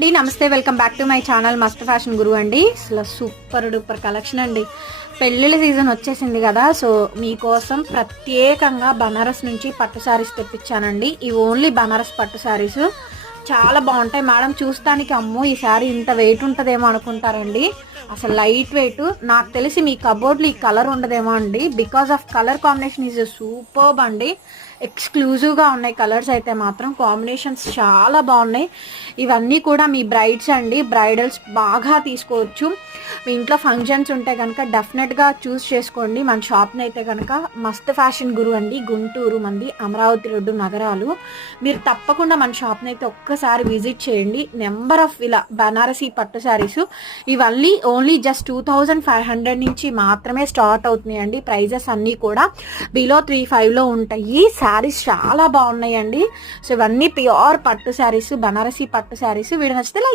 అండి. నమస్తే welcome back to my channel Mast fashion Guru అండి. అసలు సూపర్ డూపర్ కలెక్షన్ అండి. పెళ్ళిళ్ళ సీజన్ వచ్చేసింది కదా సో మీకోసం ప్రత్యేకంగా బనారస్ నుంచి పట్టు శారీస్ తెప్పించానండి. ఇవి ఓన్లీ బనారస్ పట్టు శారీస్ చాలా బాగుంటాయి మేడం. చూస్తానికి అమ్మో ఈ శారీ ఇంత వెయిట్ ఉంటుందేమో అనుకుంటారండి. అసలు లైట్ వెయిట్ నాకు తెలిసి మీ కబోర్డ్లో ఈ కలర్ ఉండదేమో అండి. Because of colour combination is superb అండి. ఎక్స్క్లూజివ్గా ఉన్నాయి కలర్స్ అయితే మాత్రం. కాంబినేషన్స్ చాలా బాగున్నాయి. ఇవన్నీ కూడా మీ బ్రైడ్స్ అండి. బ్రైడల్స్ బాగా తీసుకోవచ్చు. మీ ఇంట్లో ఫంక్షన్స్ ఉంటే కనుక డెఫినెట్గా చూస్ చేసుకోండి. మన షాప్ని అయితే కనుక మస్త్ ఫ్యాషన్ గురు అండి. గుంటూరు మంది అమరావతి రోడ్డు నగరాలు. మీరు తప్పకుండా మన షాప్ని అయితే ఒక్కసారి విజిట్ చేయండి. నెంబర్ ఆఫ్ ఇలా బనారసీ పట్టు శారీస్ ఇవన్నీ only just two thousand five hundred నుంచి మాత్రమే స్టార్ట్ అవుతున్నాయండి. ప్రైజెస్ అన్నీ కూడా బిలో త్రీ ఫైవ్లో ఉంటాయి. శారీస్ చాలా బాగున్నాయండి. సో ఇవన్నీ ప్యూర్ పట్టు శారీస్ బనారసీ పట్టు శారీస్ వీడు నచ్చితే లైక్